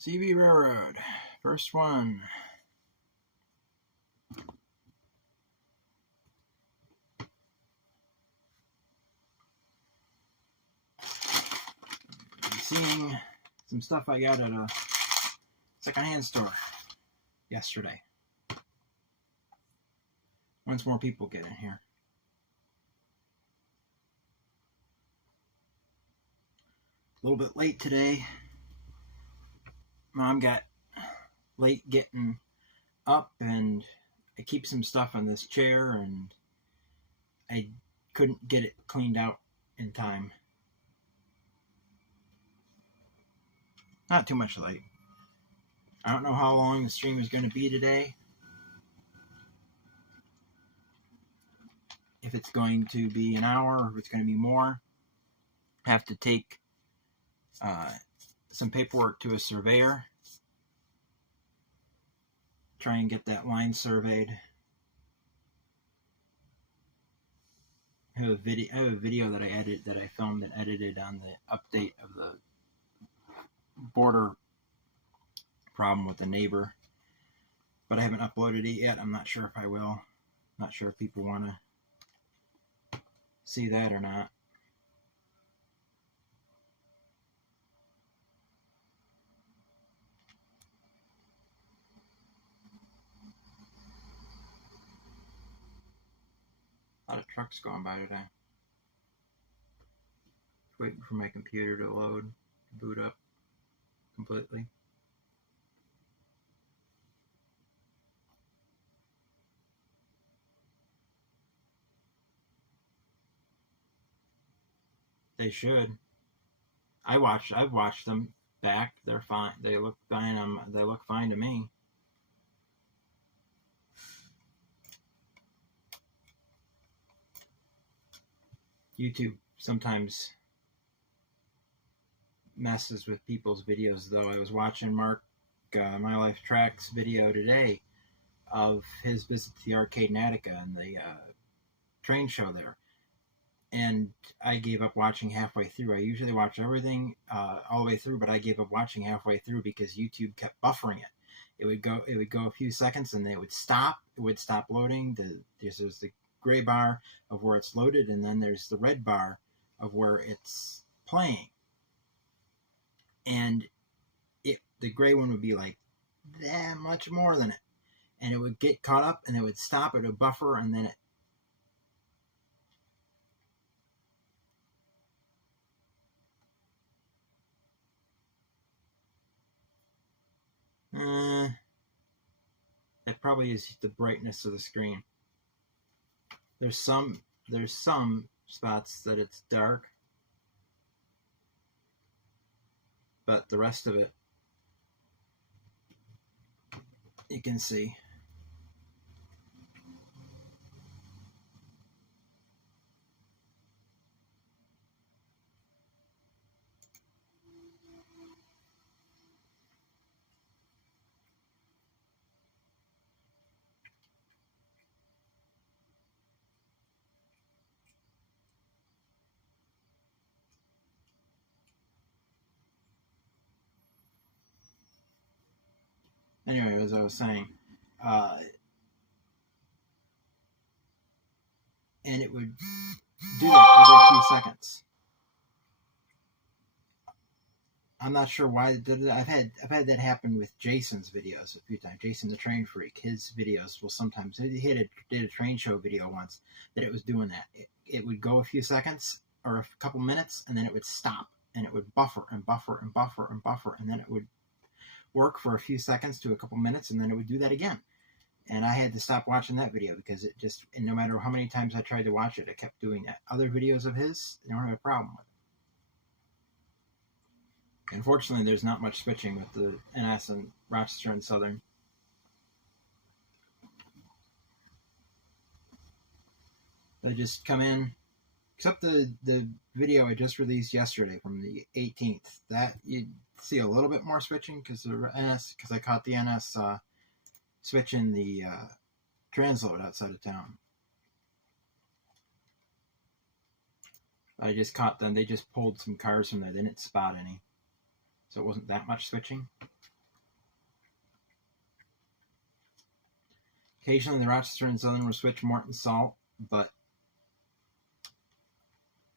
CB Railroad, first one. I'm seeing some stuff I got at a secondhand store yesterday. Once more people get in here. A little bit late today. Mom got late getting up, and I keep some stuff on this chair, and I couldn't get it cleaned out in time. Not too much late. I don't know how long the stream is going to be today. If it's going to be an hour or if it's going to be more. I have to take some paperwork to a surveyor. Try and get that line surveyed. I have a video that I filmed and edited on the update of the border problem with the neighbor, but I haven't uploaded it yet. I'm not sure if I will. Not sure if people want to see that or not. A lot of trucks going by today. Waiting for my computer to load, boot up completely. They should. I've watched them back. They're fine. They look fine. They look fine to me. YouTube sometimes messes with people's videos, though. I was watching Mark My Life Tracks video today of his visit to the arcade in Attica and the train show there, and I gave up watching halfway through. I usually watch everything all the way through, but I gave up watching halfway through because YouTube kept buffering it. It would go a few seconds and then it would stop. It would stop loading. There's the gray bar of where it's loaded, and then there's the red bar of where it's playing. And the gray one would be like that much more than it. And it would get caught up and it would stop, it would buffer, and then it probably is the brightness of the screen. There's some spots that it's dark, but the rest of it you can see. Anyway, as I was saying, and it would do that every few seconds. I'm not sure why it did it. I've had that happen with Jason's videos a few times. Jason the Train Freak, his videos will sometimes. He did a train show video once that it was doing that. It would go a few seconds or a couple minutes, and then it would stop, and it would buffer and buffer and buffer and buffer, and then it would work for a few seconds to a couple minutes, and then it would do that again. And I had to stop watching that video because it just, and no matter how many times I tried to watch it, it kept doing that. Other videos of his, they don't have a problem with it. Unfortunately, there's not much switching with the NS and Rochester and Southern. They just come in, except the video I just released yesterday from the 18th. That you see a little bit more switching because I caught the NS switching the transload outside of town. I just caught them. They just pulled some cars from there. They didn't spot any. So it wasn't that much switching. Occasionally, the Rochester and Southern will switch Morton Salt, but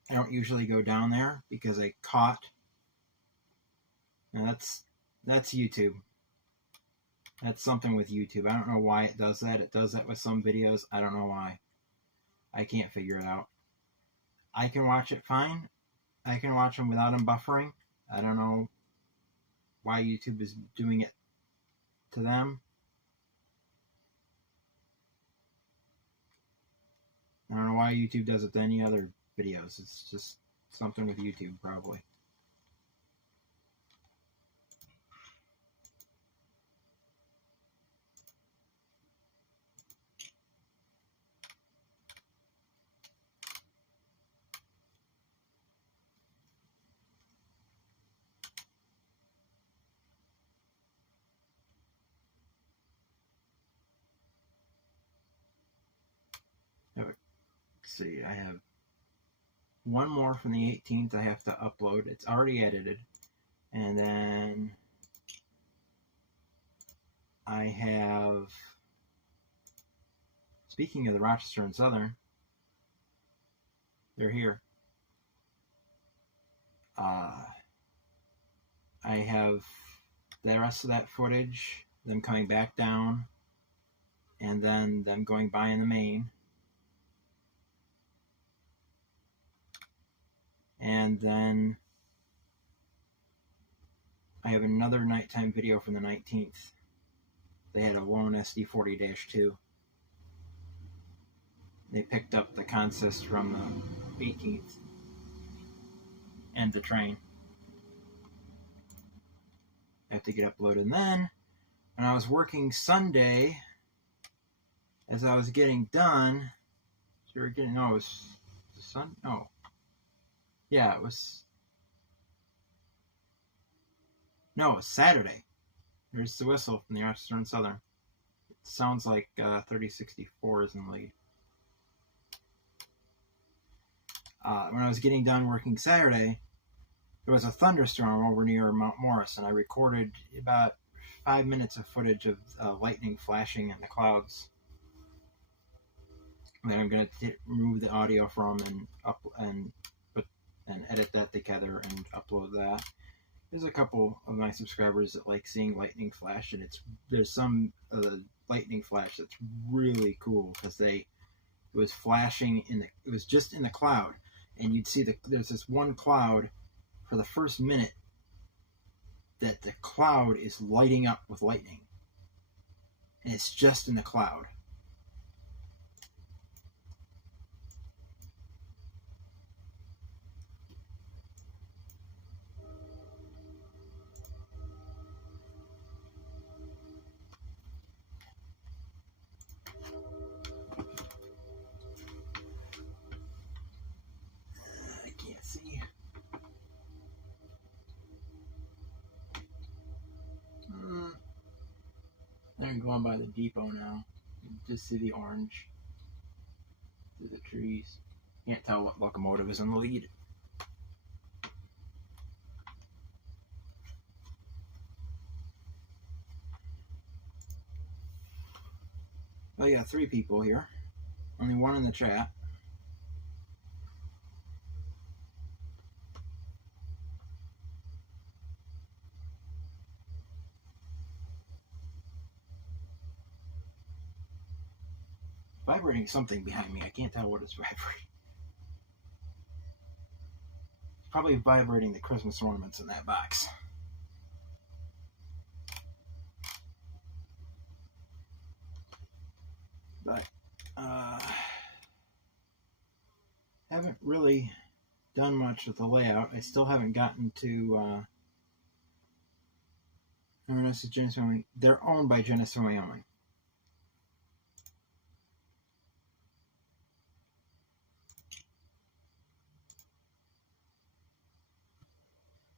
I don't usually go down there because I caught. Now that's YouTube. That's something with YouTube. I don't know why it does that. It does that with some videos. I don't know why. I can't figure it out. I can watch it fine. I can watch them without them buffering. I don't know why YouTube is doing it to them. I don't know why YouTube does it to any other videos. It's just something with YouTube, probably. Let's see, I have one more from the 18th I have to upload. It's already edited. And then I have, speaking of the Rochester and Southern, they're here. I have the rest of that footage, them coming back down, and then them going by in the main. And then I have another nighttime video from the 19th. They had a lone SD40-2. They picked up the consist from the 18th and the train. I have to get uploaded. And then, when I was working Sunday, as I was getting done, so it was Sunday? No. Yeah, it was Saturday. There's the whistle from the Rochester and Southern. It sounds like 3064 is in the lead. When I was getting done working Saturday, there was a thunderstorm over near Mount Morris, and I recorded about 5 minutes of footage of lightning flashing in the clouds. That I'm going to remove the audio from and edit that together and upload that. There's a couple of my subscribers that like seeing lightning flash, and there's some lightning flash that's really cool because it was flashing it was just in the cloud, and you'd see there's this one cloud for the first minute that the cloud is lighting up with lightning, and it's just in the cloud. I'm going by the depot now. You can just see the orange through the trees. Can't tell what locomotive is in the lead. Oh yeah, 3 people here. Only 1 in the chat. Vibrating something behind me. I can't tell what it's vibrating. It's probably vibrating the Christmas ornaments in that box. But haven't really done much with the layout. I still haven't gotten to Genesee Wyoming. They're owned by Genesee Wyoming.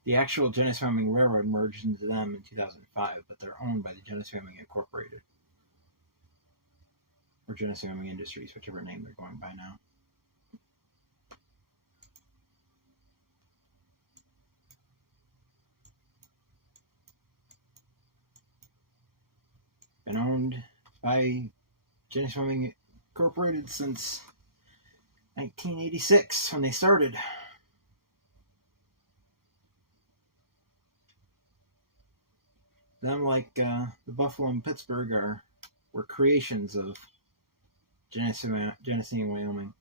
The actual Genesee Wyoming Railroad merged into them in 2005, but they're owned by the Genesee Wyoming Incorporated. Or Genesee Wyoming Industries, whichever name they're going by now. Been owned by Genesee Wyoming incorporated since 1986 when they started. Them, like the Buffalo and Pittsburgh, were creations of Genesee and Wyoming.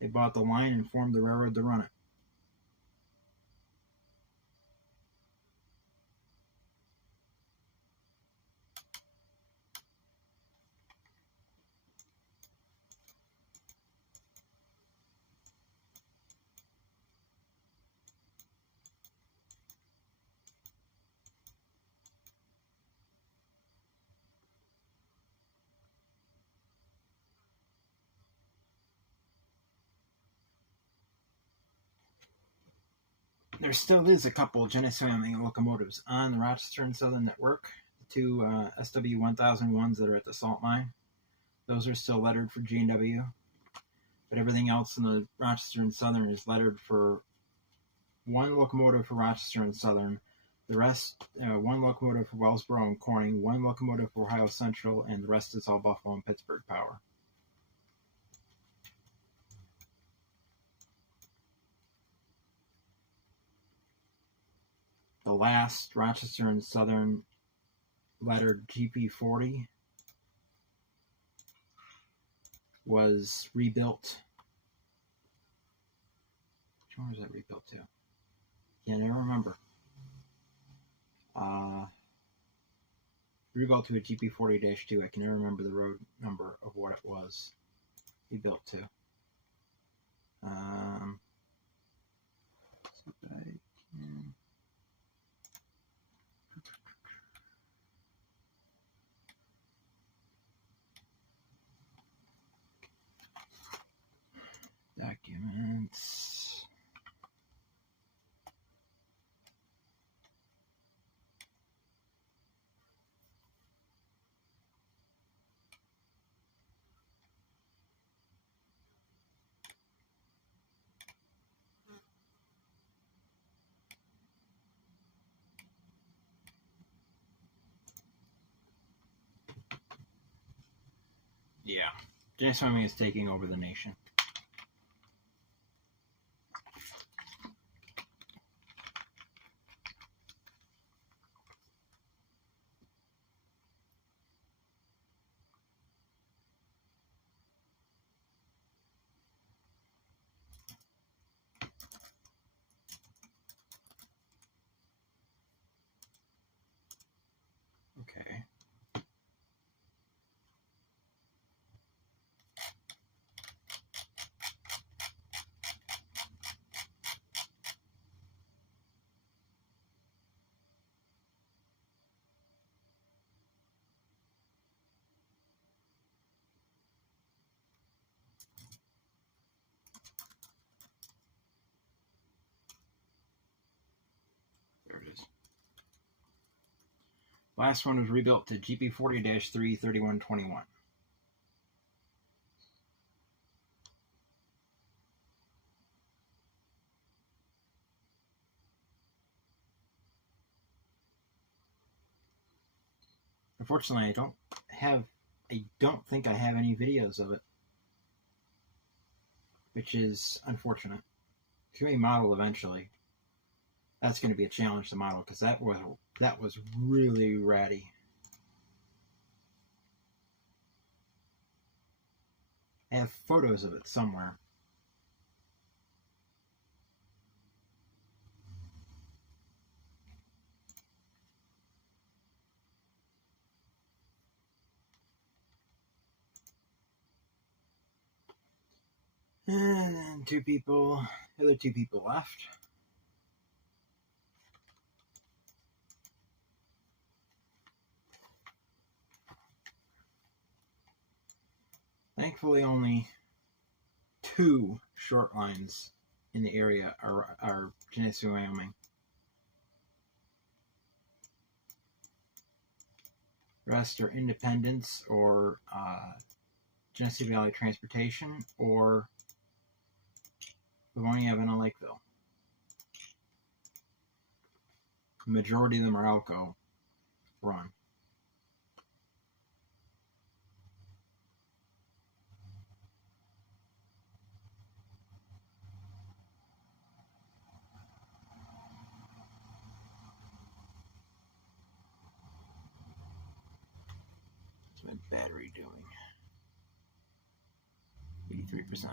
They bought the line and formed the railroad to run it. There still is a couple of Genesee Wyoming locomotives on the Rochester and Southern network. The two SW1001s that are at the salt mine. Those are still lettered for G&W. But everything else in the Rochester and Southern is lettered for one locomotive for Rochester and Southern. The rest, one locomotive for Wellsboro and Corning, one locomotive for Ohio Central, and the rest is all Buffalo and Pittsburgh power. The last Rochester and Southern lettered GP40 was rebuilt. Which one was that rebuilt to? Can't even remember. Rebuilt to a GP40-2. I can never remember the road number of what it was rebuilt to. See if I can. Documents. Yeah, Genesee Wyoming is taking over the nation. Okay. There it is. Last one was rebuilt to GP40-3 3121. Unfortunately, I don't think I have any videos of it, which is unfortunate. It's going to be modeled eventually. That's going to be a challenge to model because that was really ratty. I have photos of it somewhere. And then the other two people left. Thankfully, only 2 short lines in the area are Genesee, Wyoming. The rest are Independence or Genesee Valley Transportation or Livonia, Avenel, Lakeville. The majority of them are Alco run. How's my battery doing? 83%.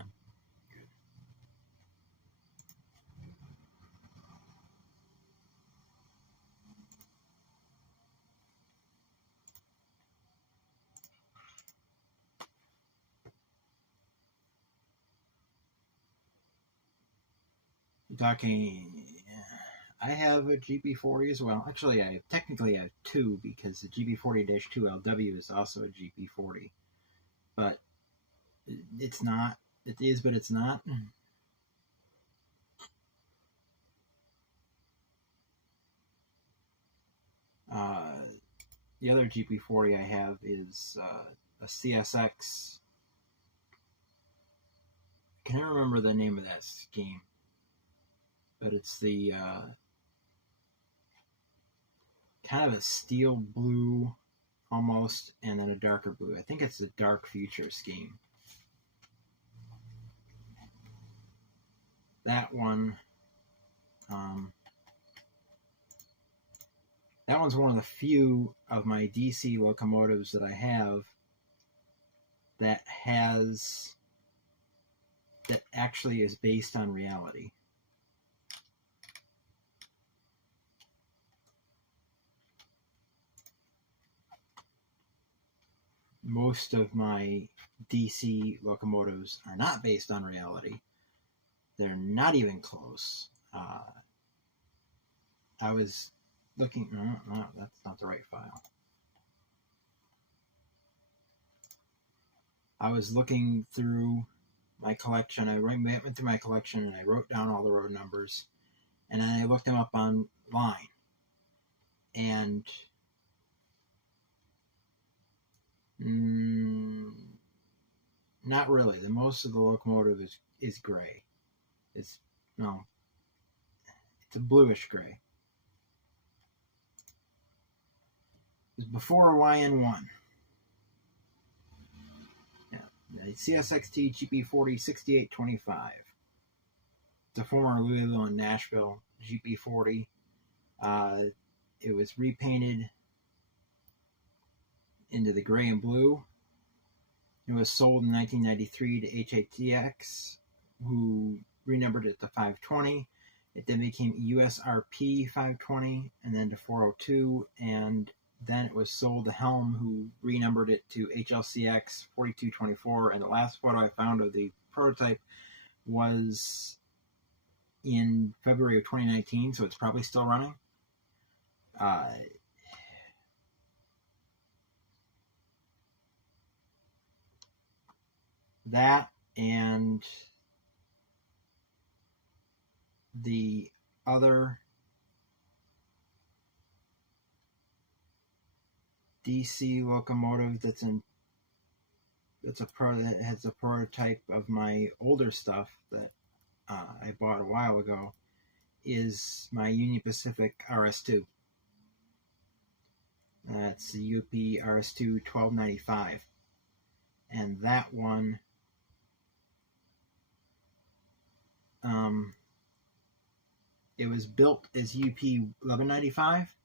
Talking, I have a GP40 as well. Actually, I technically have two because the GP40-2LW is also a GP40, but it's not. It is, but it's not. The other GP40 I have is a CSX. I can't remember the name of that scheme, but it's the kind of a steel blue almost, and then a darker blue. I think it's the Dark Future scheme. That one, that one's one of the few of my DC locomotives that I have that actually is based on reality. Most of my DC locomotives are not based on reality. They're not even close. I was looking, no, that's not the right file. I was looking through my collection. I went through my collection and I wrote down all the road numbers, and then I looked them up online. And not really. The most of the locomotive is gray. It's a bluish gray. It was before YN1. Yeah, the CSXT GP40 6825. It's a former Louisville and Nashville GP40. It was repainted into the gray and blue. It was sold in 1993 to HATX, who renumbered it to 520. It then became USRP 520, and then to 402, and then it was sold to Helm, who renumbered it to HLCX 4224, and the last photo I found of the prototype was in February of 2019, so it's probably still running. That and the other DC locomotive that has a prototype of my older stuff that I bought a while ago is my Union Pacific RS2. That's the UP RS2 1295, and that one it was built as UP 1195,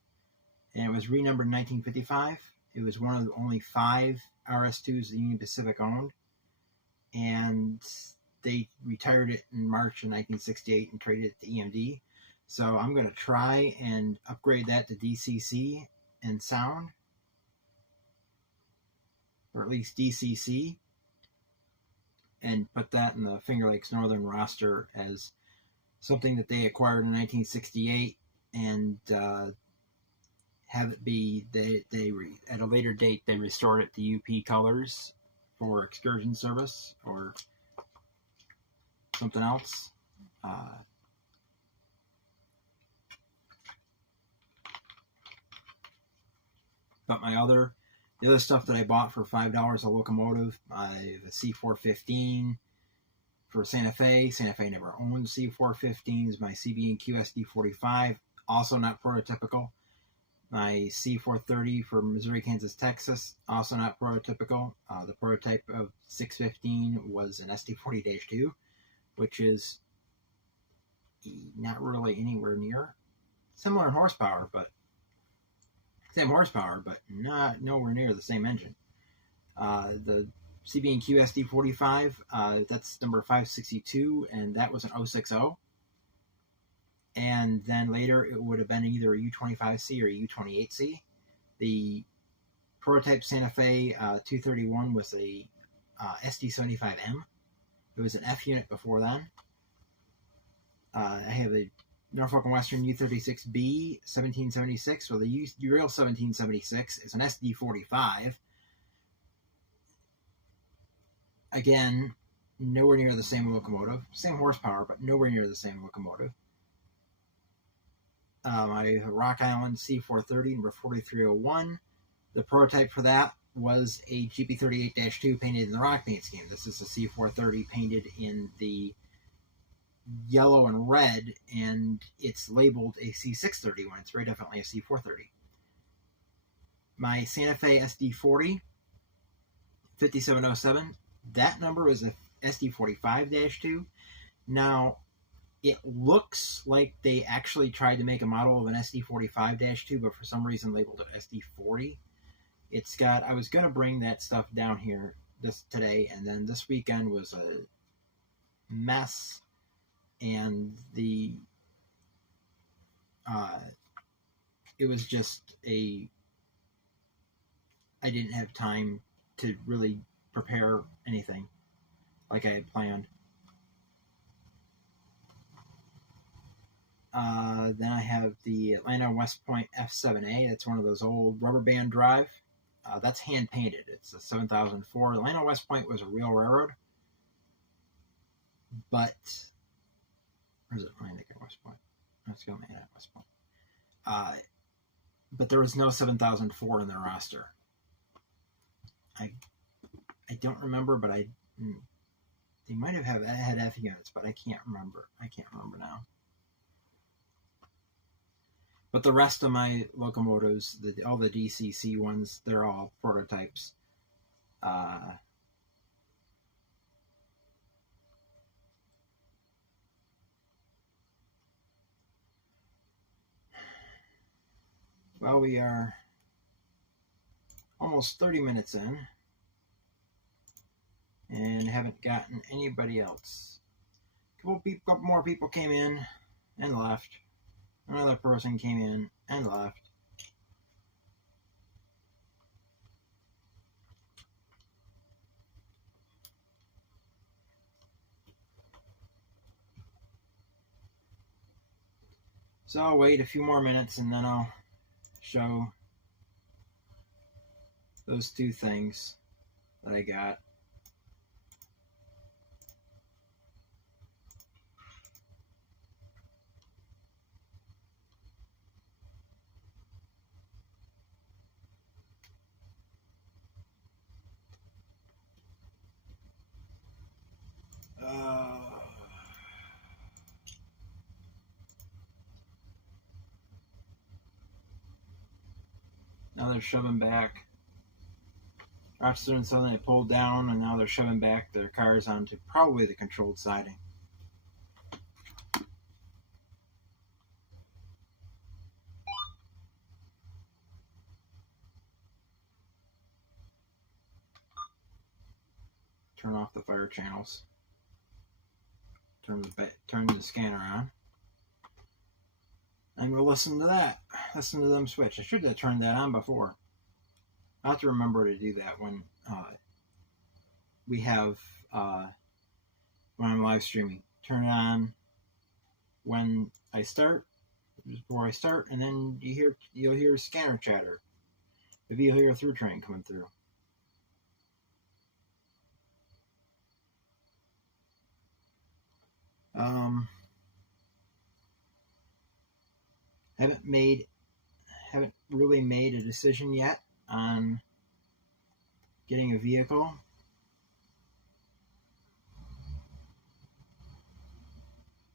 and it was renumbered in 1955. It was one of the only 5 RS2s the Union Pacific owned, and they retired it in March of 1968 and traded it to EMD. So I'm going to try and upgrade that to DCC and sound, or at least DCC, and put that in the Finger Lakes Northern roster as something that they acquired in 1968, and have it be at a later date they restored it to UP colors for excursion service or something else. But the other stuff that I bought for $5 a locomotive, I have a C415 for Santa Fe. Santa Fe never owned C415s. My CB&Q SD45, also not prototypical. My C430 for Missouri, Kansas, Texas, also not prototypical. The prototype of 615 was an SD40-2, which is not really anywhere near similar in horsepower, but same horsepower, but nowhere near the same engine. The CB&Q SD45, that's number 562, and that was an 060. And then later it would have been either a U25C or a U28C. The prototype Santa Fe 231 was a SD75M. It was an F unit before then. I have a Norfolk and Western U36B 1776. Well, the real 1776 is an SD45. Again, nowhere near the same locomotive. Same horsepower, but nowhere near the same locomotive. My Rock Island C430, number 4301. The prototype for that was a GP38-2 painted in the rock paint scheme. This is a C430 painted in the yellow and red, and it's labeled a C630 when it's very definitely a C430. My Santa Fe SD40 5707, that number is a SD45-2. Now, it looks like they actually tried to make a model of an SD45-2, but for some reason labeled it SD40. It's got, I was going to bring that stuff down here today, and then this weekend was a mess, and it was just I didn't have time to really prepare anything like I had planned. Then I have the Atlanta West Point F7A. That's one of those old rubber band drive. That's hand painted. It's a 7004. Atlanta West Point was a real railroad, but where's it? Atlantic West Point. Let's go Atlanta West Point. But there was no 7004 in their roster. I don't remember, but they might have had F units, but I can't remember. I can't remember now. But the rest of my locomotives, all the DCC ones, they're all prototypes. Well, we are almost 30 minutes in and haven't gotten anybody else. A couple more people came in and left. Another person came in and left. So I'll wait a few more minutes and then I'll show those two things that I got. Now they're shoving back. Rochester and Southern, they pulled down, and now they're shoving back their cars onto probably the controlled siding. Turn off the fire channels. Turn the scanner on. And we'll listen to that. Listen to them switch. I should have turned that on before. I'll have to remember to do that when we have when I'm live streaming. Turn it on when I start, before I start, and then you'll hear scanner chatter. Maybe you'll hear a through train coming through. Haven't really made a decision yet on getting a vehicle.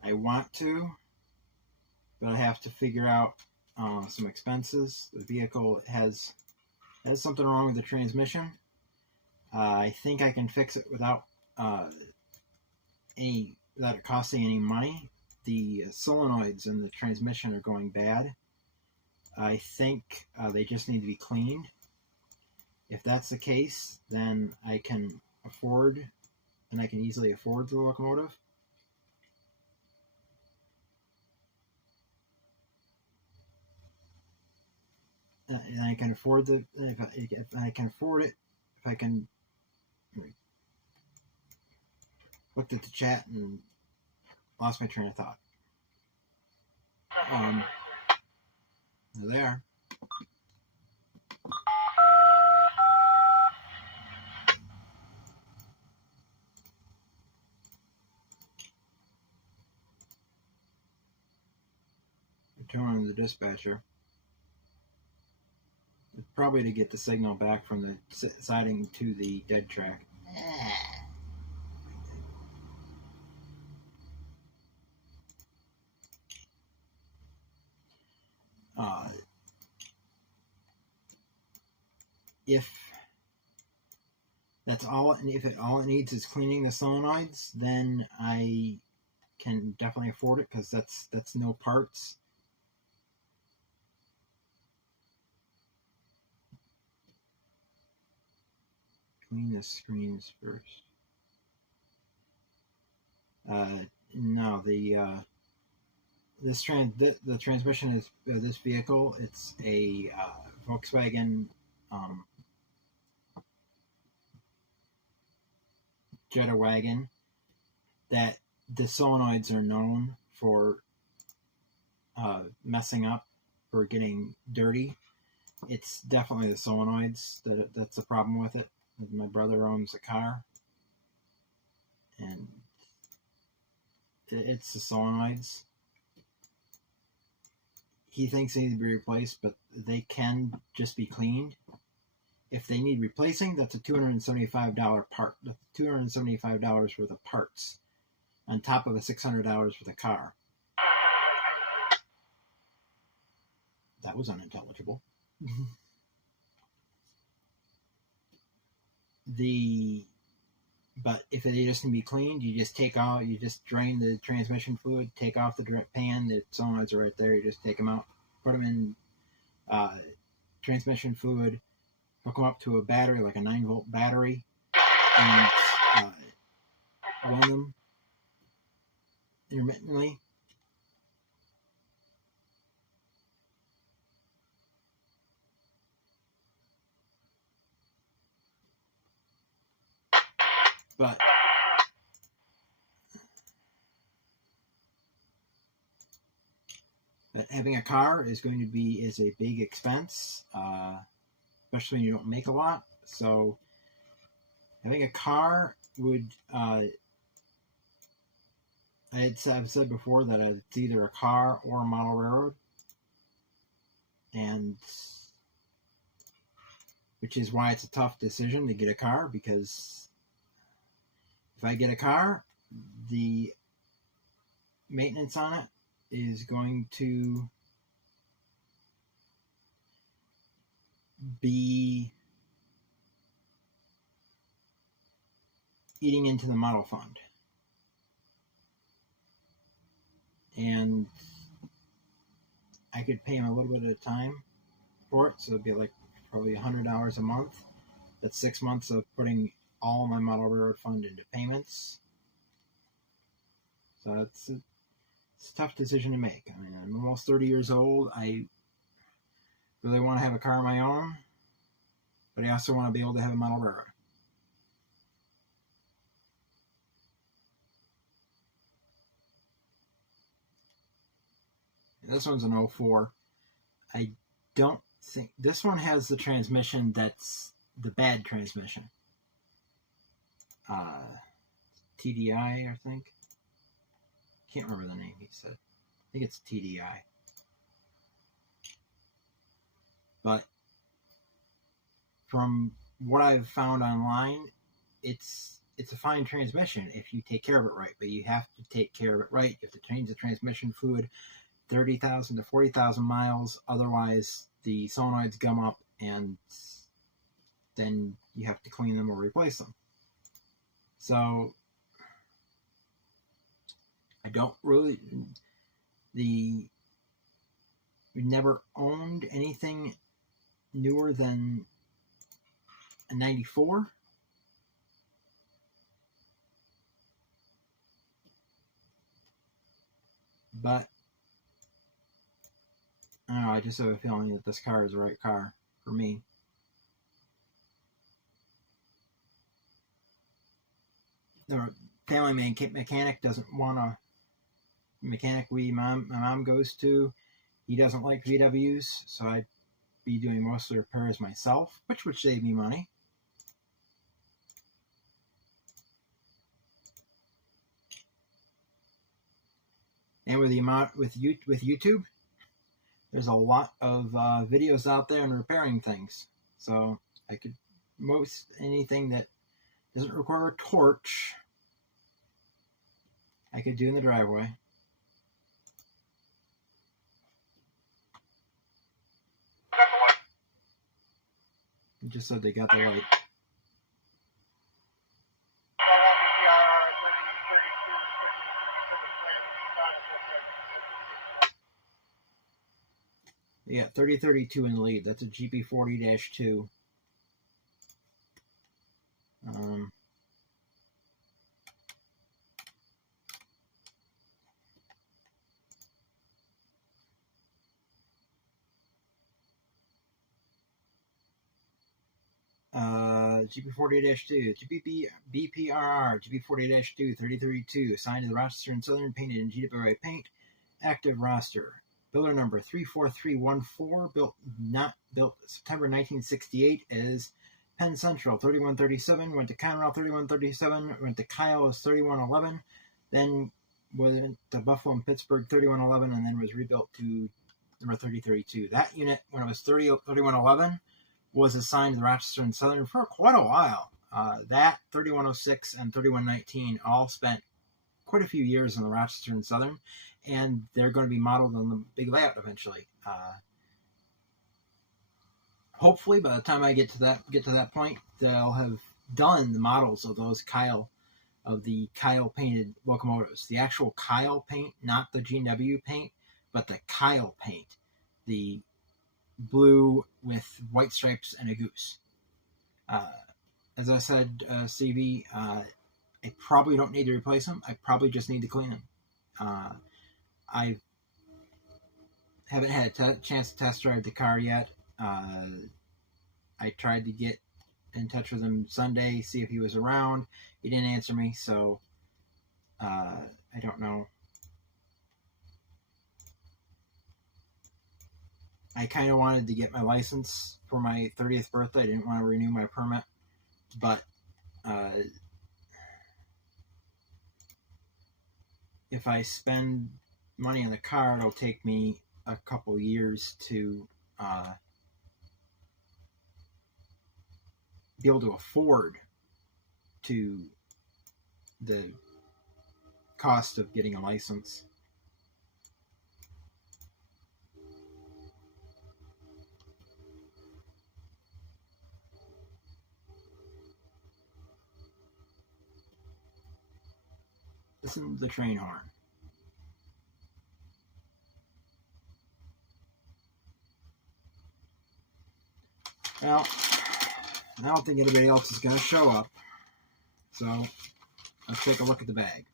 I want to, but I have to figure out some expenses. The vehicle has something wrong with the transmission. I think I can fix it without it costing any money. The solenoids in the transmission are going bad. I think they just need to be cleaned. If that's the case, then I can easily afford the locomotive. And I can afford if I can afford it, if I can, looked at the chat and lost my train of thought. There. Turn on the dispatcher. Probably to get the signal back from the siding to the dead track. If that's all, if all it needs is cleaning the solenoids, then I can definitely afford it, because that's no parts. Clean the screens first. No, the transmission is this vehicle. It's a Volkswagen Jetta wagon that the solenoids are known for messing up, for getting dirty. It's definitely the solenoids that's the problem with it. My brother owns a car, and it's the solenoids. He thinks they need to be replaced, but they can just be cleaned. If they need replacing, that's a $275 part. That's $275 worth of parts, on top of a $600 for the car. That was unintelligible. But if they just need to be cleaned, you just drain the transmission fluid, take off the pan, the solenoids are right there, you just take them out, put them in transmission fluid, hook them up to a battery, like a 9-volt battery, and run them intermittently. But having a car is a big expense, especially when you don't make a lot. So having a car would, I've said before that it's either a car or a model railroad, and which is why it's a tough decision to get a car, because if I get a car, the maintenance on it is going to be eating into the model fund. And I could pay him a little bit at a time for it, so it'd be like probably $100 a month. That's 6 months of putting all my model railroad fund into payments. So it's a tough decision to make. I mean, I'm almost 30 years old. I really want to have a car of my own, but I also want to be able to have a model railroad. This one's an 04. I don't think this one has the transmission that's the bad transmission. TDI, I think. Can't remember the name he said. I think it's TDI. But from what I've found online, it's a fine transmission if you take care of it right. But you have to take care of it right. You have to change the transmission fluid 30,000 to 40,000 miles. Otherwise, the solenoids gum up, and then you have to clean them or replace them. So I don't really. We never owned anything newer than a 94. But I don't know, I just have a feeling that this car is the right car for me. The family mechanic doesn't want a mechanic my mom goes to. He doesn't like VWs, so I'd be doing most of the repairs myself, which would save me money. And with the amount with YouTube, there's a lot of videos out there on repairing things. So I could anything that doesn't require a torch, I could do in the driveway. It just said they got the light. Yeah, 3032 in the lead. That's a GP40-2. GP40-2, BPRR, GP40-2, 3032, signed to the Rochester and Southern, painted in GWI paint, active roster. Builder number 34314, built September 1968, is Penn Central 3137, went to Conrail 3137, went to Kyle as 3111, then went to Buffalo and Pittsburgh 3111, and then was rebuilt to number 3032. That unit, when it was 3111, was assigned to the Rochester and Southern for quite a while. That 3106 and 3119 all spent quite a few years in the Rochester and Southern, and they're going to be modeled on the big layout eventually. Hopefully, by the time I get to that point, they'll have done the models of those the Kyle painted locomotives. The actual Kyle paint, not the GW paint, but the Kyle paint, the blue with white stripes and a goose. As I said, CV, I probably don't need to replace them. I probably just need to clean them. I haven't had a chance to test drive the car yet. I tried to get in touch with him Sunday, see if he was around. He didn't answer me, so I don't know. I kind of wanted to get my license for my 30th birthday. I didn't want to renew my permit, but if I spend money on the car, it'll take me a couple years to be able to afford the cost of getting a license. Listen to the train horn. Well, I don't think anybody else is going to show up, so let's take a look at the bag.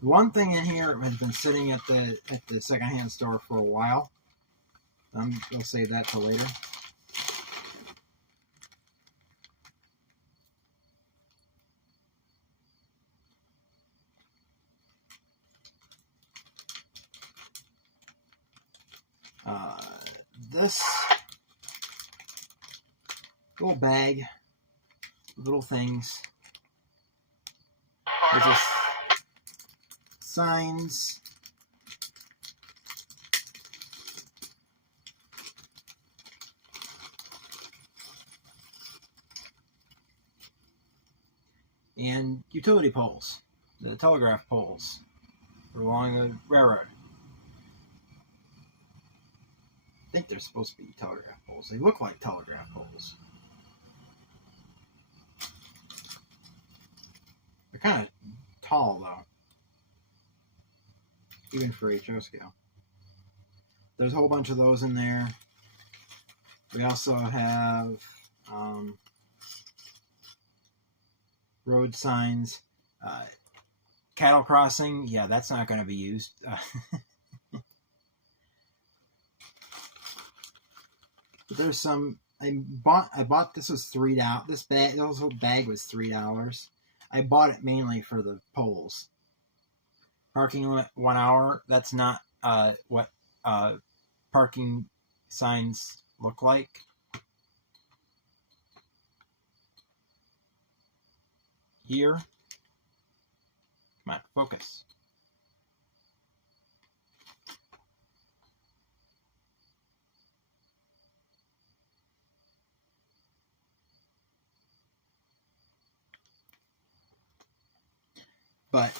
One thing in here has been sitting at the secondhand store for a while. We'll save that till later. This little bag, little things. There's just signs. And utility poles, the telegraph poles along the railroad. I think they're supposed to be telegraph poles. They look like telegraph poles. They're kind of tall, though, even for HO scale. There's a whole bunch of those in there. We also have road signs. Cattle crossing, yeah, that's not going to be used. But there's some. I bought this was $3. This whole bag was $3. I bought it mainly for the poles. Parking limit 1 hour. That's not what parking signs look like. Here. Come on, focus. But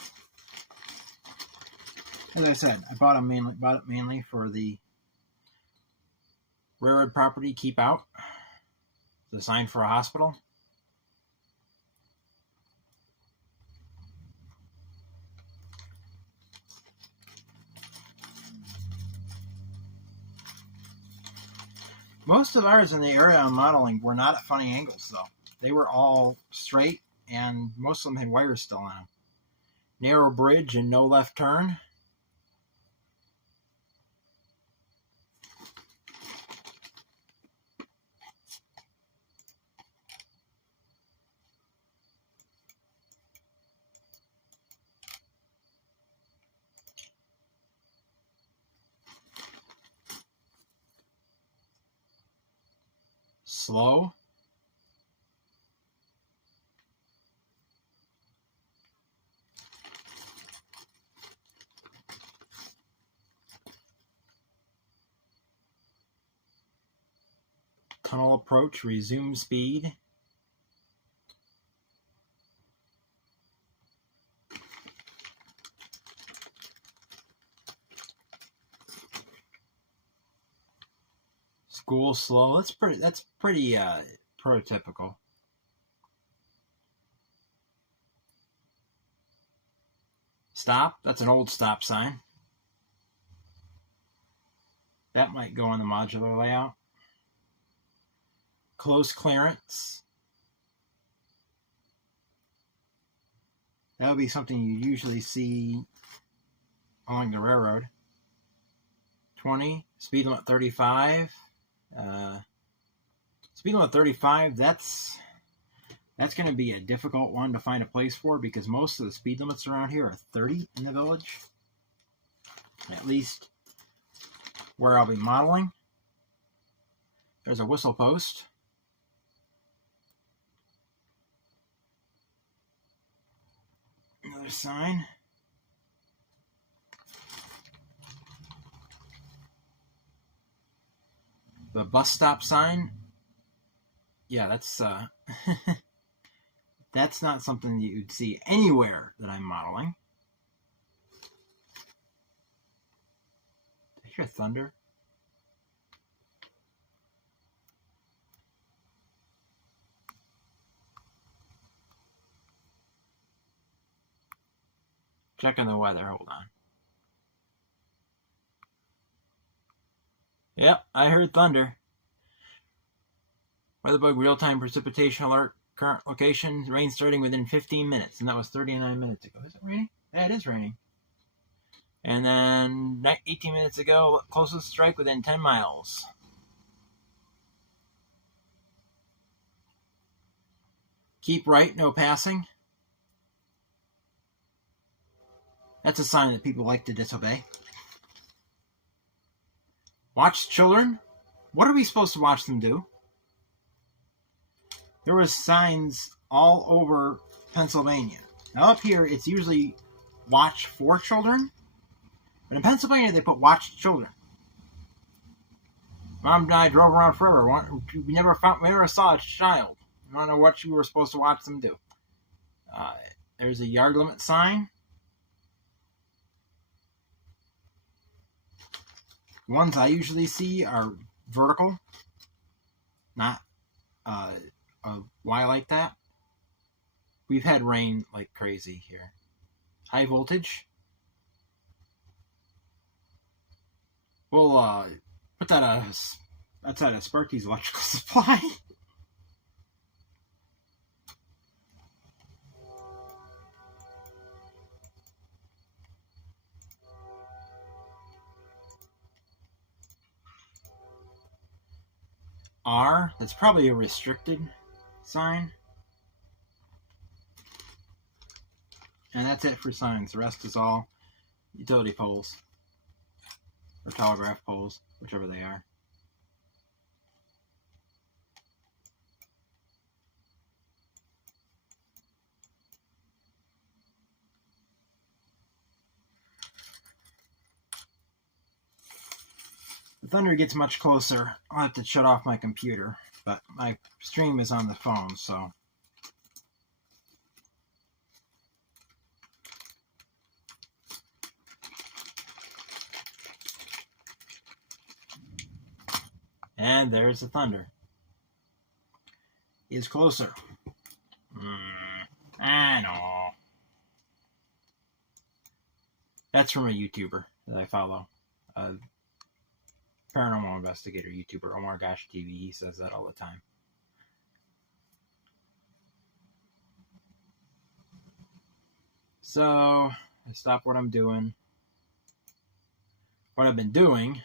as I said, I bought it mainly for the railroad property keep out. The sign for a hospital. Most of ours in the area I'm modeling were not at funny angles, though. They were all straight, and most of them had wires still on them. Narrow bridge and no left turn. Slow. Tunnel approach, resume speed. School slow. That's pretty prototypical. Stop. That's an old stop sign. That might go on the modular layout. Close clearance. That would be something you usually see along the railroad. 20. Speed limit 35. Speed limit 35, that's going to be a difficult one to find a place for because most of the speed limits around here are 30 in the village. At least where I'll be modeling. There's a whistle post. Another sign. The bus stop sign. Yeah, that's that's not something that you'd see anywhere that I'm modeling. I hear thunder. Checking the weather. Hold on. Yep, I heard thunder. WeatherBug real-time precipitation alert. Current location, rain starting within 15 minutes. And that was 39 minutes ago. Is it raining? Yeah, it is raining. And then 18 minutes ago, closest strike within 10 miles. Keep right, no passing. That's a sign that people like to disobey. Watch children. What are we supposed to watch them do? There was signs all over Pennsylvania. Now up here, it's usually watch for children. But in Pennsylvania, they put watch children. Mom and I drove around forever. We never saw a child. I don't know what you were supposed to watch them do. There's a yard limit sign. The ones I usually see are vertical, not why like that. We've had rain like crazy here. High voltage. We'll put that That's out of Sparky's electrical supply. R, that's probably a restricted sign. And that's it for signs. The rest is all utility poles. Or telegraph poles, whichever they are. The thunder gets much closer. I'll have to shut off my computer, but my stream is on the phone, so. And there's the thunder. It's closer. I know. That's from a YouTuber that I follow. Paranormal investigator YouTuber, Omar Gosh TV. He says that all the time. So, I stop what I'm doing. What I've been doing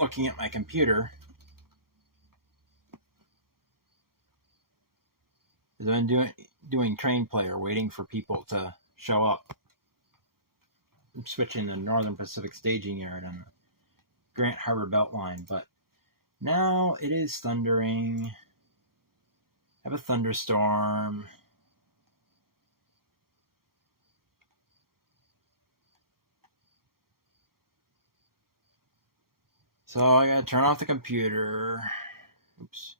looking at my computer is I'm doing train player, waiting for people to show up. I'm switching the Northern Pacific Staging Yard on the Grant Harbor Beltline, but now it is thundering. I have a thunderstorm. So I gotta turn off the computer. Oops.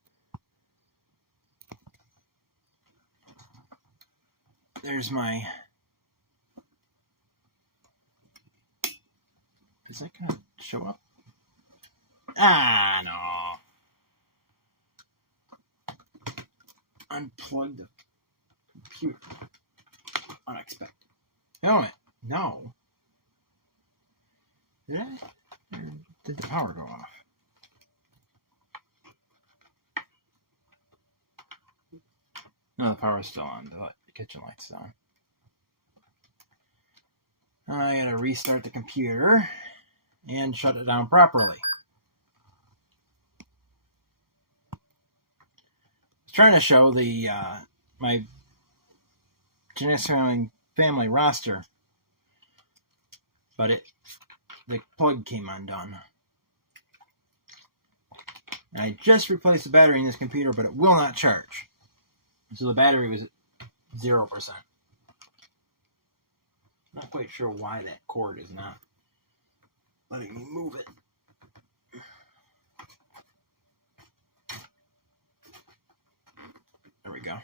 There's my... Is that gonna show up? Ah, no. Unplug the computer. Unexpected. No, no. Did I? Or did the power go off? No, the power's still on. The kitchen light's on. I gotta restart the computer and shut it down properly. I was trying to show the my Genesis family roster, but the plug came undone. And I just replaced the battery in this computer, but it will not charge. So the battery was at 0%. Not quite sure why that cord is not letting me move it. There we go.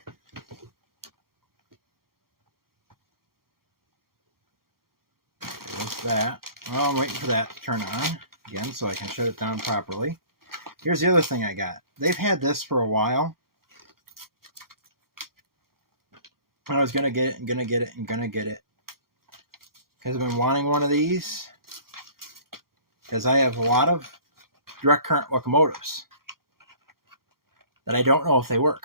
There's that. Well, I'm waiting for that to turn on again so I can shut it down properly. Here's the other thing I got. They've had this for a while. I was going to get it and going to get it and going to get it. Because I've been wanting one of these. Because I have a lot of direct current locomotives that I don't know if they work.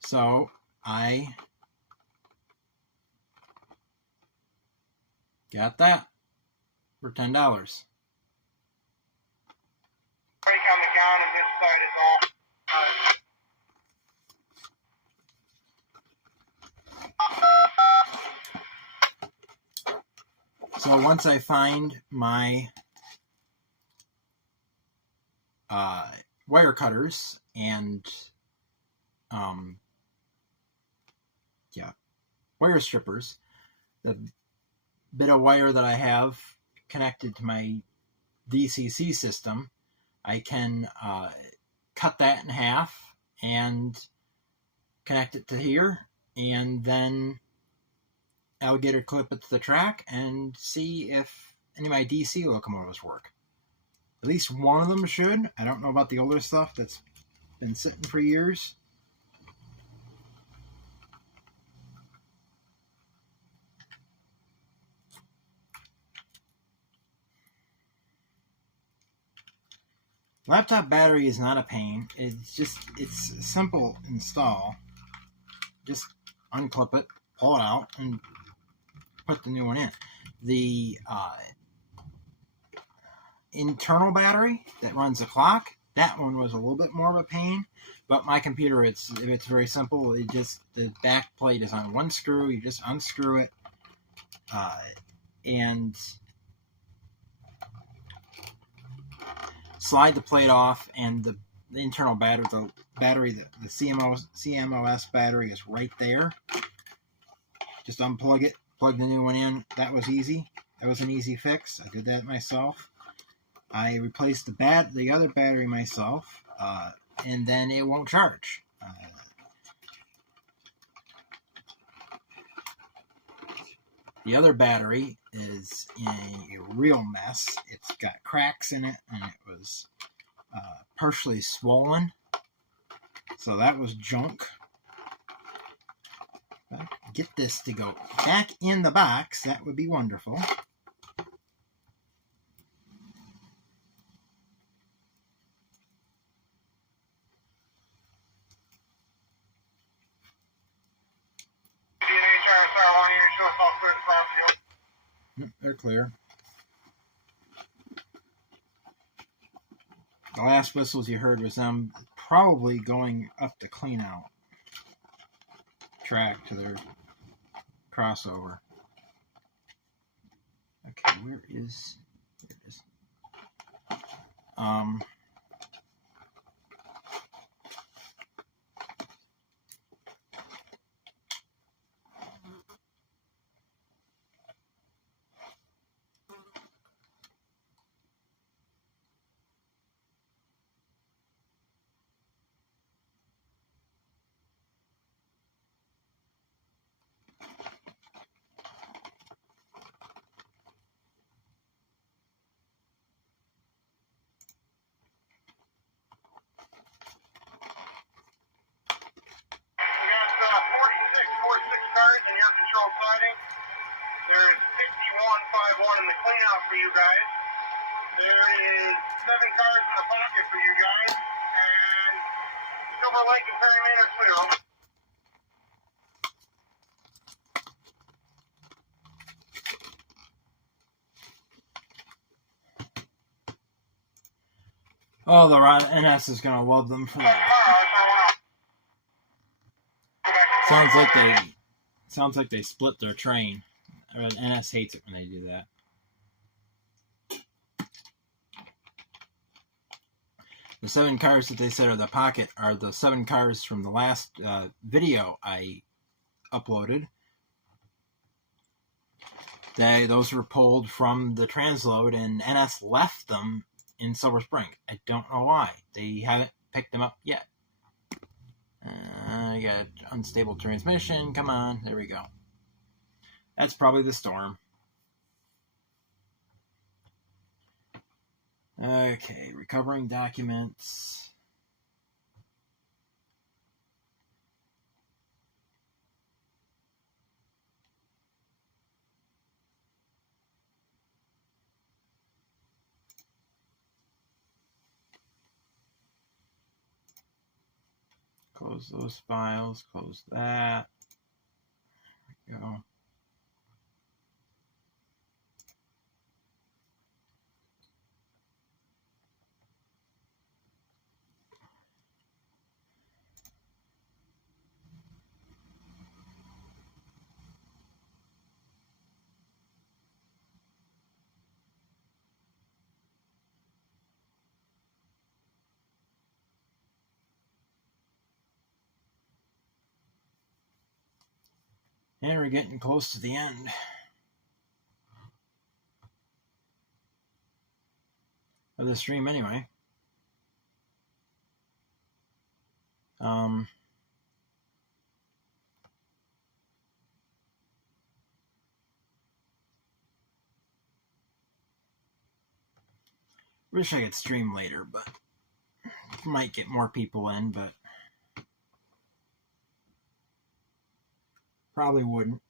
So I got that for $10. Break on the gown and this side is all. So once I find my wire cutters and wire strippers, the bit of wire that I have connected to my DCC system, I can cut that in half and connect it to here, and then I'll get a clip it to the track and see if any of my DC locomotives work. At least one of them should. I don't know about the older stuff that's been sitting for years. Laptop battery is not a pain. It's a simple install. Just unclip it, pull it out, and put the new one in. The internal battery that runs the clock, that one was a little bit more of a pain. But my computer, it's very simple. The back plate is on one screw. You just unscrew it, and slide the plate off, and the internal battery, the CMOS battery is right there. Just unplug it, plug the new one in. That was easy. That was an easy fix. I did that myself. I replaced the other battery myself, and then it won't charge. The other battery is in a real mess. It's got cracks in it, and it was partially swollen. So that was junk. If I could get this to go back in the box, that would be wonderful. They're clear. The last whistles you heard was them probably going up the clean out track to their crossover. Okay, where is it? Is cars in your control siding. There's 6151 in the clean out for you guys. There is 7 cars in the pocket for you guys. And Silver Lake and Perry Main are clear. Oh, the NS is gonna love them for that. Sounds like they split their train. NS hates it when they do that. The 7 cars that they said are the pocket are the 7 cars from the last video I uploaded. Those were pulled from the transload, and NS left them in Silver Spring. I don't know why. They haven't picked them up yet. You got unstable transmission. Come on. There we go. That's probably the storm. Okay, recovering documents. Close those files, close that. There we go. And we're getting close to the end of the stream anyway. Wish I could stream later, but might get more people in, but probably wouldn't.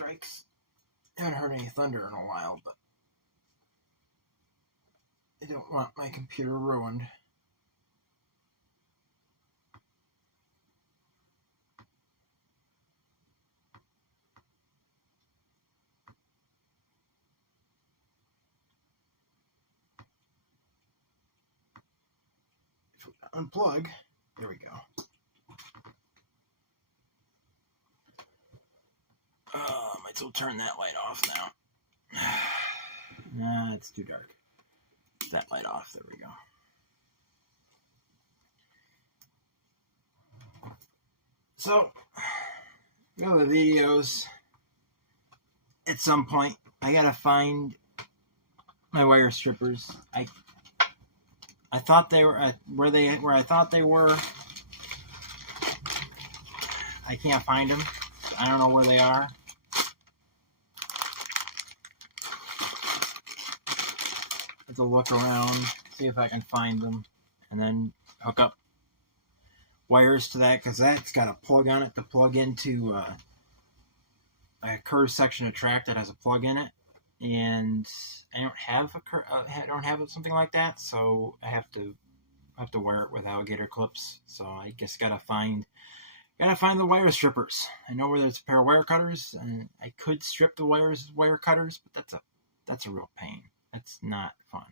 strikes. I haven't heard any thunder in a while, but I don't want my computer ruined. If we unplug, there we go. Might as well turn that light off now. Nah, it's too dark. That light off. There we go. So, go to the videos. At some point, I gotta find my wire strippers. I thought they were at where I thought they were. I can't find them. I don't know where they are. I have to look around, see if I can find them, and then hook up wires to that, because that's got a plug on it to plug into a curved section of track that has a plug in it, and I don't have something like that, so I have to wire it with alligator clips. So I guess gotta find the wire strippers. I know where there's a pair of wire cutters, and I could strip the wires with wire cutters, but that's a real pain. That's not fun.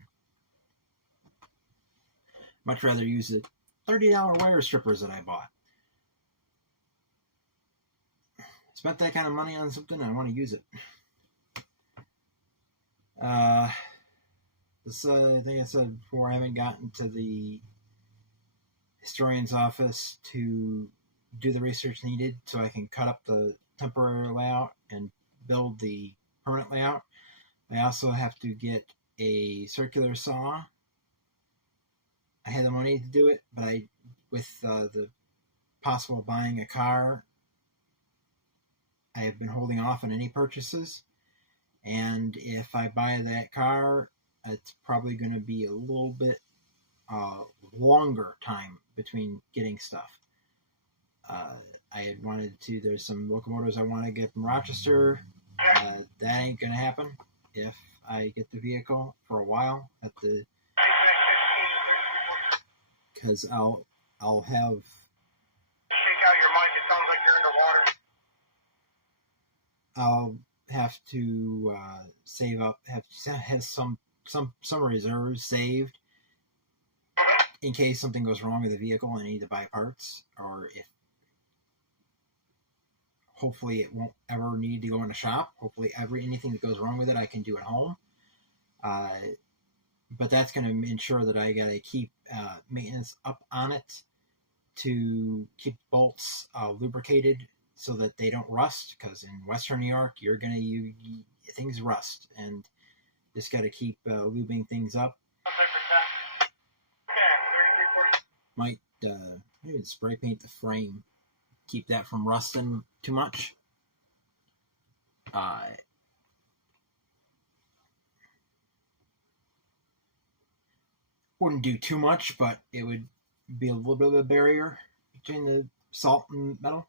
Much rather use the $30 wire strippers that I bought. Spent that kind of money on something, I want to use it. I think I said before, I haven't gotten to the historian's office to do the research needed so I can cut up the temporary layout and build the permanent layout. I also have to get a circular saw. I had the money to do it, but with the possible buying a car, I have been holding off on any purchases. And if I buy that car, it's probably going to be a little bit longer time between getting stuff. I had wanted to, there's some locomotives I want to get from Rochester. That ain't going to happen if I get the vehicle for a while at the, because I'll have. Shake out your mic. It sounds like you're underwater. I'll have to save up. Have some reserves saved in case something goes wrong with the vehicle and I need to buy parts, or if hopefully it won't ever need to go in a shop. Hopefully anything that goes wrong with it I can do at home. But that's going to ensure that I got to keep maintenance up on it to keep bolts lubricated so that they don't rust, because in Western New York, things rust, and just got to keep lubing things up. Might even spray paint the frame, keep that from rusting too much. Wouldn't do too much, but it would be a little bit of a barrier between the salt and metal.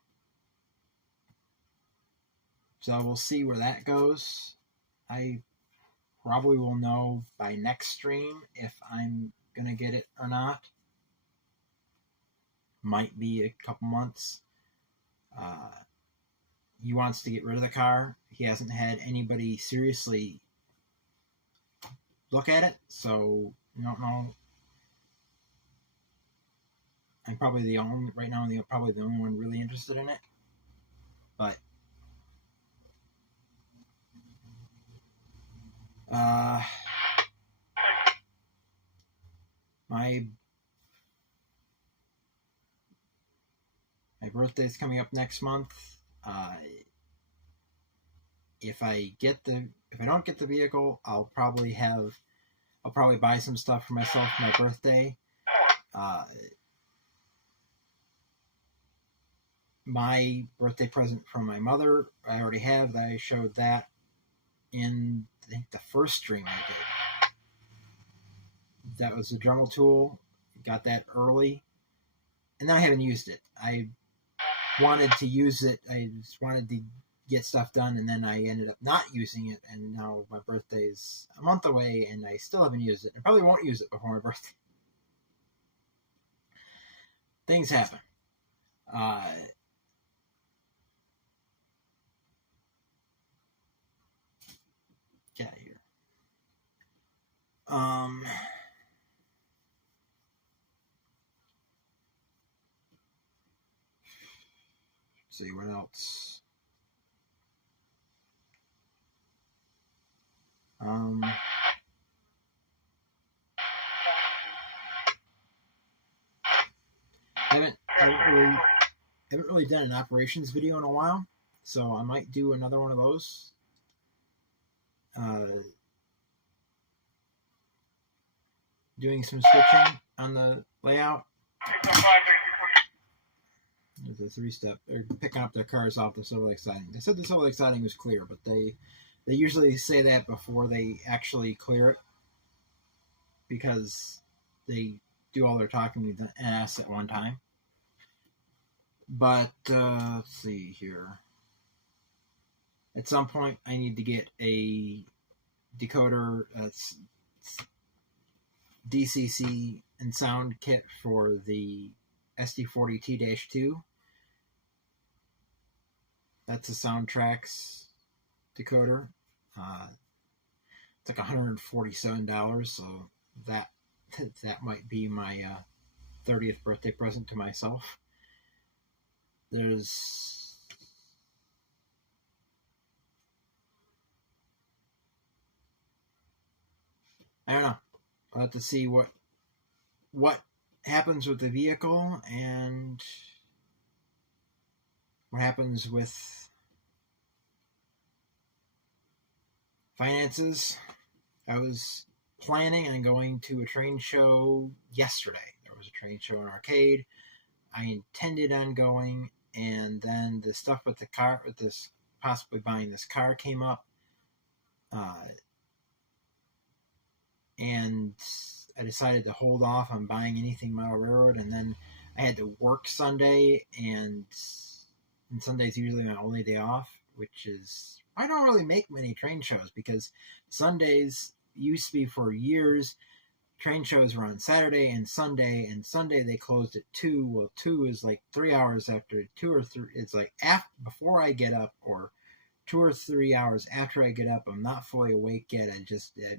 So we'll see where that goes. I probably will know by next stream if I'm going to get it or not. Might be a couple months. He wants to get rid of the car. He hasn't had anybody seriously look at it, so I don't know. I'm probably the only one really interested in it. But my birthday's coming up next month. If I don't get the vehicle, I'll probably buy some stuff for myself for my birthday. My birthday present from my mother, I already have. I showed that in, I think, the first stream I did. That was a Dremel tool. Got that early. And then I haven't used it. I wanted to use it. I just wanted to get stuff done, and then I ended up not using it, and now my birthday's a month away, and I still haven't used it. I probably won't use it before my birthday. Things happen. Get out of here. Let's see what else. Haven't really done an operations video in a while, so I might do another one of those. Doing some switching on the layout. There's a 3-step. They're picking up their cars off the Silver Lake siding. They said the Silver Lake siding was clear, but they usually say that before they actually clear it, because they do all their talking with the NS at one time. But let's see here. At some point, I need to get a decoder that's DCC and sound kit for the SD40T-2. That's a Soundtrax decoder. It's like $147, so that might be my 30th birthday present to myself. There's I don't know. I'll have to see what happens with the vehicle and what happens with finances. I was planning on going to a train show yesterday. There was a train show in Arcade. I intended on going, and then the stuff with the car, with this possibly buying this car, came up. And I decided to hold off on buying anything Model Railroad, and then I had to work Sunday, and Sunday's usually my only day off, which is, I don't really make many train shows, because Sundays used to be for years, train shows were on Saturday and Sunday they closed at 2. Well, 2 is like 3 hours after, 2 or 3, it's like before I get up, or 2 or 3 hours after I get up. I'm not fully awake yet. I'm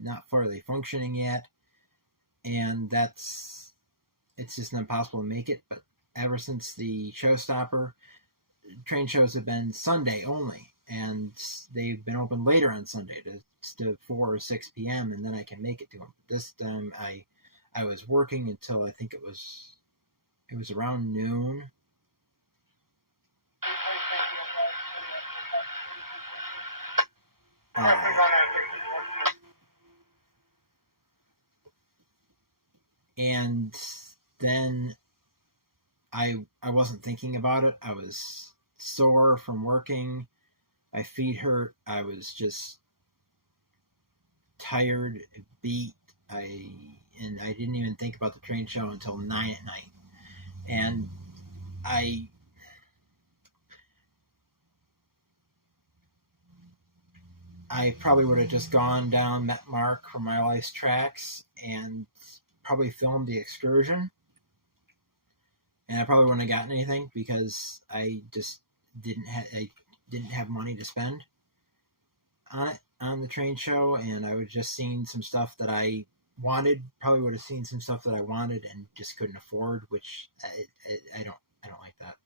not fully functioning yet. And it's just impossible to make it. But ever since the showstopper, train shows have been Sunday only. And they've been open later on Sunday to 4 or 6 p.m. And then I can make it to them. This time I was working until I think it was around noon. And then I wasn't thinking about it. I was sore from working. My feet hurt. I was just tired, beat. I didn't even think about the train show until 9 at night. And I probably would have just gone down, met Mark from My Life's Tracks, and probably filmed the excursion. And I probably wouldn't have gotten anything, because I just didn't have money to spend on the train show, and I would just seen some stuff that I wanted. Probably would have seen some stuff that I wanted and just couldn't afford, which I don't like that.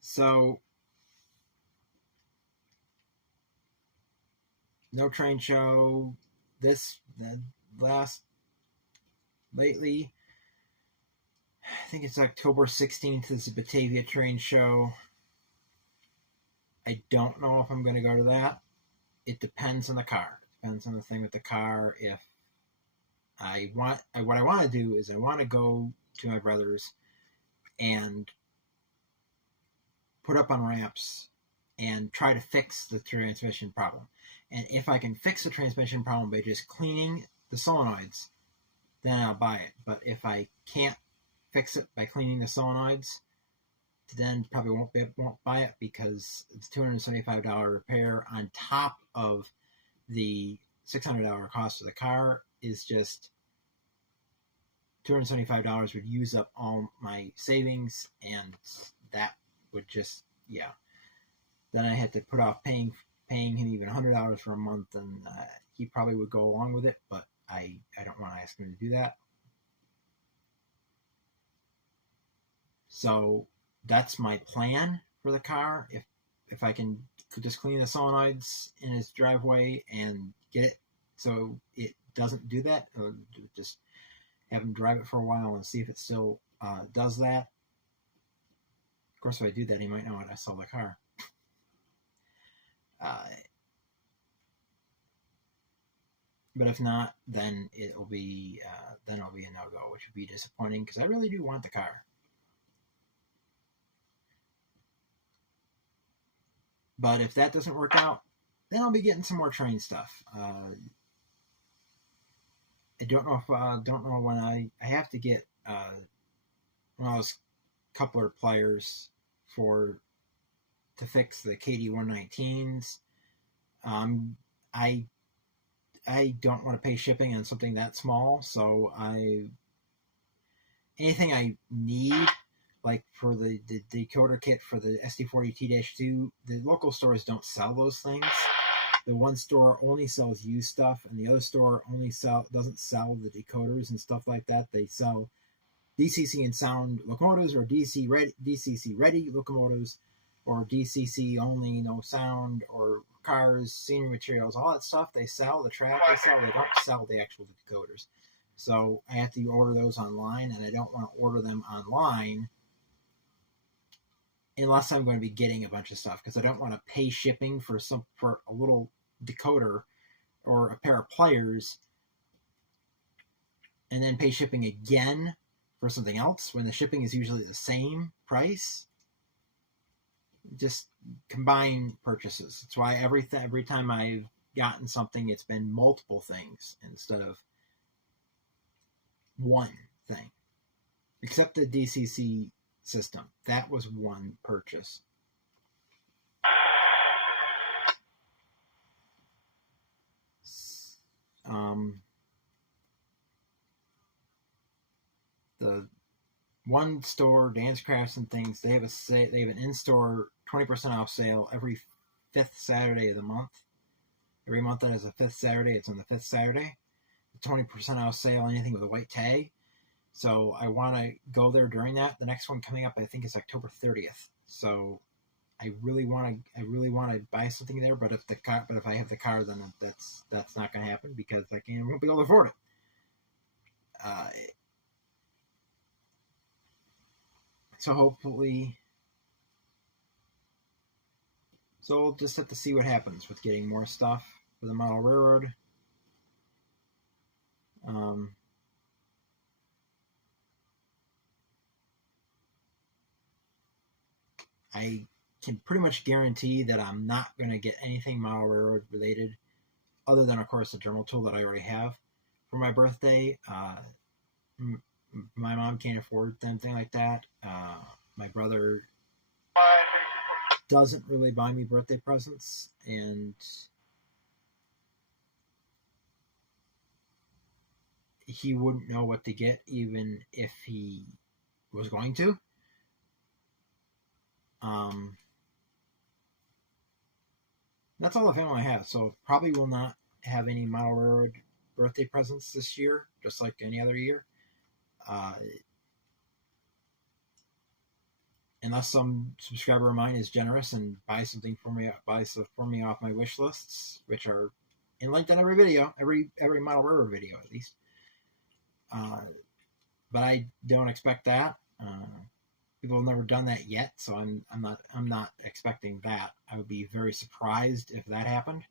So no train show lately. I think it's October 16th is the Batavia train show. I don't know if I'm going to go to that. It depends on the car. It depends on the thing with the car. If what I want to do is I want to go to my brother's and put up on ramps and try to fix the transmission problem. And if I can fix the transmission problem by just cleaning the solenoids, then I'll buy it. But if I can't fix it by cleaning the solenoids, then probably won't buy it, because it's $275 repair on top of the $600 cost of the car is just $275 would use up all my savings, and that would just, yeah. Then I had to put off paying him even $100 for a month, and he probably would go along with it, but I don't want to ask him to do that. So that's my plan for the car. If I can just clean the solenoids in his driveway and get it so it doesn't do that, or just have him drive it for a while and see if it still does that. Of course, if I do that, he might know when I sell the car. But if not, then it'll be a no-go, which would be disappointing, because I really do want the car. But if that doesn't work out, then I'll be getting some more train stuff. I don't know when I have to get one of those coupler pliers to fix the KD119s. I don't want to pay shipping on something that small, so anything I need, like for the decoder kit for the SD40T-2, the local stores don't sell those things. The one store only sells used stuff, and the other store doesn't sell the decoders and stuff like that. They sell DCC and sound locomotives, or DCC ready locomotives, or DCC only, no sound, or cars, scenery materials, all that stuff they sell. The track they sell, they don't sell the actual decoders. So I have to order those online, and I don't want to order them online unless I'm going to be getting a bunch of stuff, because I don't want to pay shipping for a little decoder or a pair of pliers, and then pay shipping again for something else when the shipping is usually the same price. Just combine purchases. That's why every time I've gotten something, it's been multiple things instead of one thing. Except the DCC system. That was one purchase. The one store, Dance Crafts and Things, they have an in-store 20% off sale every 5th Saturday of the month. Every month that is a 5th Saturday, it's on the 5th Saturday. 20% off sale, anything with a white tag. So I want to go there during that. The next one coming up, I think, is October 30th. So I really want to buy something there. But if I have the car, then that's not going to happen, because I won't be able to afford it. So hopefully, we'll just have to see what happens with getting more stuff for the model railroad. I can pretty much guarantee that I'm not going to get anything model railroad related, other than, of course, the Dremel tool that I already have for my birthday. My mom can't afford anything like that. My brother doesn't really buy me birthday presents, and he wouldn't know what to get even if he was going to. That's all the family I have, so probably will not have any model railroad birthday presents this year, just like any other year. Unless some subscriber of mine is generous and buys something for me, off my wish lists, which are linked on every video, every model railroad video at least. But I don't expect that. People have never done that yet, so I'm not expecting that. I would be very surprised if that happened.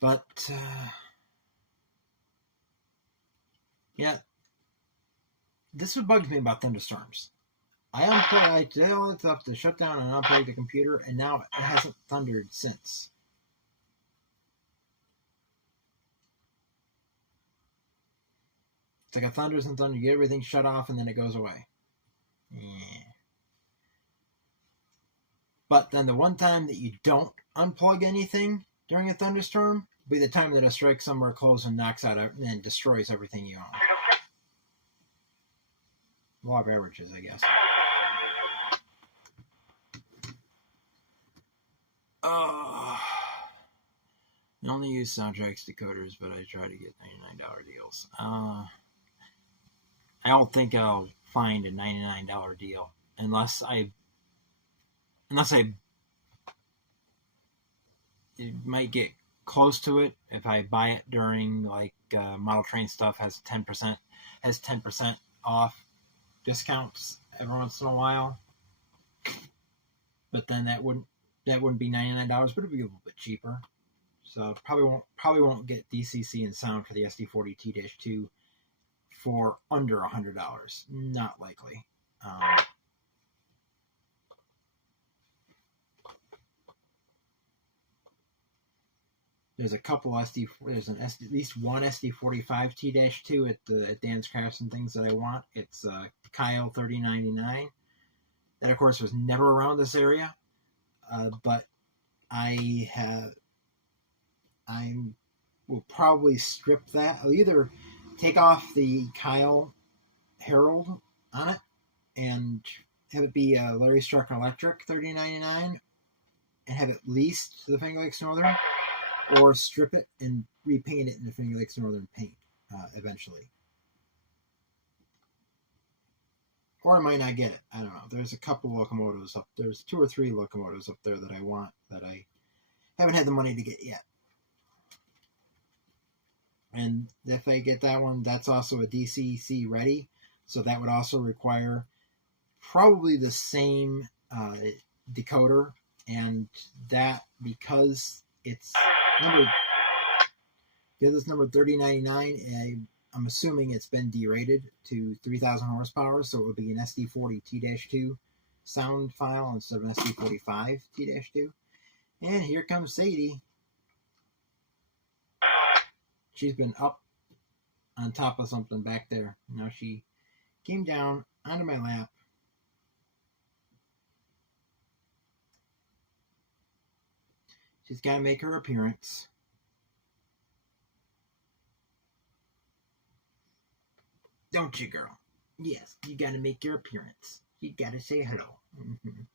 But yeah, this is what bugs me about thunderstorms. I did all that stuff to shut down and unplug the computer, and now it hasn't thundered since. It's like a thunders and thunder. You get everything shut off and then it goes away. Yeah. But then the one time that you don't unplug anything during a thunderstorm will be the time that a strike somewhere close and knocks out and destroys everything you own. Law of averages, I guess. I only use Soundtrax decoders, but I try to get $99 deals. I don't think I'll find a $99 deal unless I it might get close to it if I buy it during like Model Train stuff has 10% off discounts every once in a while. But then that wouldn't be $99, but it'd be a little bit cheaper. So probably won't get DCC and sound for the SD40T-2 for under $100. Not likely. There's a couple at least one SD45 T-2 at Dan's Crafts and things that I want. It's Kyle 3099. That of course was never around this area, but I will probably strip that. I'll either take off the Kyle Herald on it and have it be Larry Strucker Electric 3099 and have it leased to the Finger Lakes Northern, or strip it and repaint it in the Finger Lakes Northern paint eventually. Or I might not get it. I don't know. There's a couple locomotives up. There's 2 or 3 locomotives up there that I want that I haven't had the money to get yet. And if I get that one, that's also a DCC ready. So that would also require probably the same decoder. And that, because it's number 3099, I'm assuming it's been derated to 3,000 horsepower, so it would be an SD40 T-2 sound file instead of an SD45 T-2. And here comes Sadie. She's been up on top of something back there. Now she came down onto my lap. She's got to make her appearance. Don't you, girl? Yes, you got to make your appearance. You got to say hello.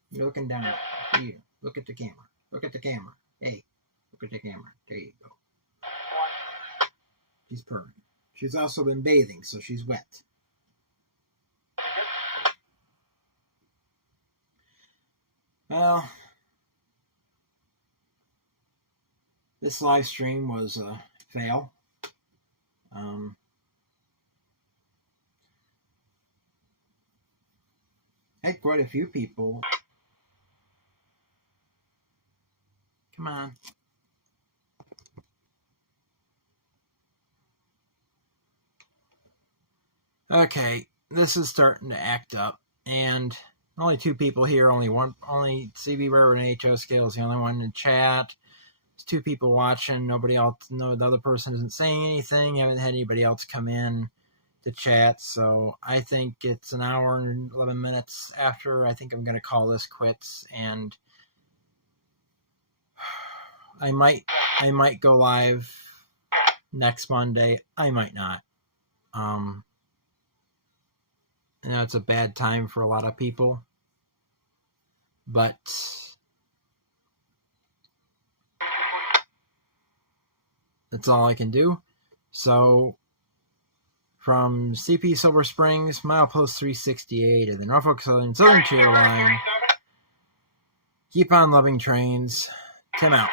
You're looking down. Here, look at the camera. Look at the camera. Hey, look at the camera. There you go. She's purring. She's also been bathing, so she's wet. Well, this live stream was a fail. Had quite a few people. Come on. Okay, this is starting to act up, and only 2 people here, only CB Rare and HO Scale is the only one in chat. There's 2 people watching, nobody else, no, the other person isn't saying anything, haven't had anybody else come in to chat, so I think it's an hour and 11 minutes after. I think I'm going to call this quits, and I might go live next Monday. I might not. I know it's a bad time for a lot of people, but that's all I can do. So, from CP Silver Springs, Milepost 368 of the Norfolk Southern Tier Line, keep on loving trains. Tim out.